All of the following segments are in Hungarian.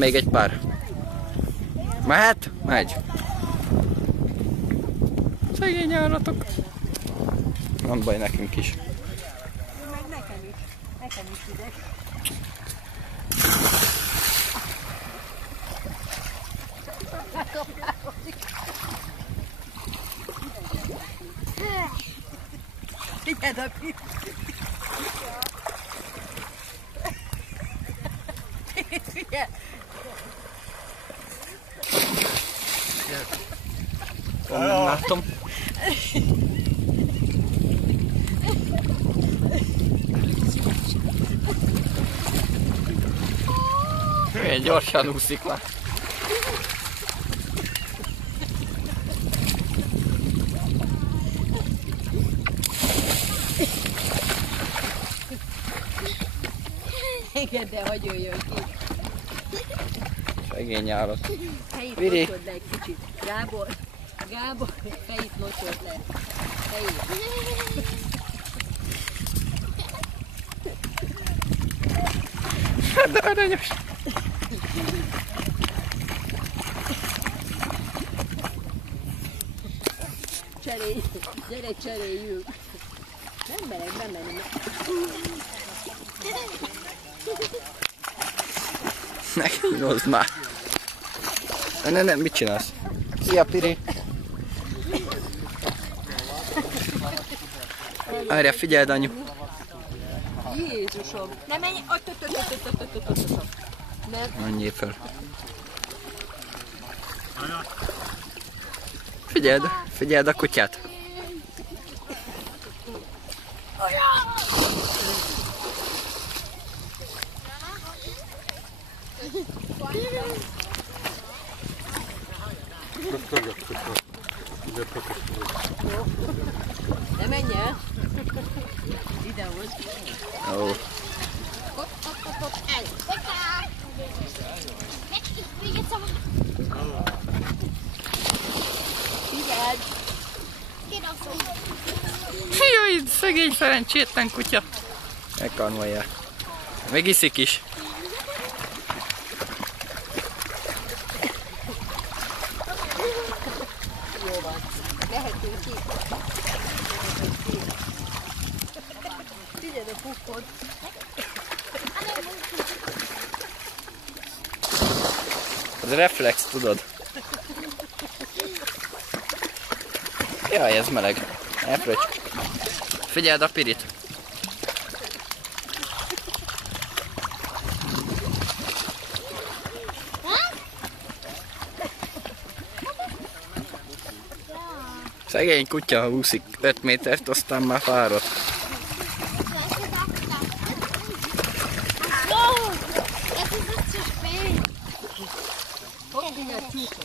Még egy pár. Mehet? Megy. Szegény állatok. Van baj nekünk is. Meg nekem is ideg. Figyeld a Pit! Figyeld! Nem látom. Milyen gyorsan úszik már. Igen, de hogy jöjjön ki. Szegény állat. Fejét Viri. locsod le egy kicsit. Gábor, fejét locsod le. Fejét. De aranyos. Cserélj, gyere cseréljünk. Nem merek bemenni. Neki hozd már. Nem, mit csinálsz? Szia, Piri! Várjál, figyeld, anyu! Jézusom! Nem menj! Nem. Menjél fel. Figyeld a kutyát! Ne menj el! Ide hoz! Ó. Figyeld! Jaj, szegény szerencsétlen kutya! Megkarmolják. Még iszik is. Jó van. Mehetünk ki. Figyeld a pukkot. Ez reflex, tudod? Jaj, ez meleg. Elfröcs. Figyeld a Pirit. Szegény kutya, ha úszik 5 métert, aztán már fáradt. Hopp, vigyázz, csúszok.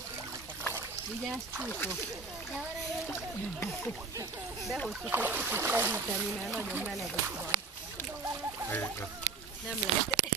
Vigyázz, csúszok. Behoztuk egy kicsit felhűteni, mert nagyon meleg itt van. Nem lehet.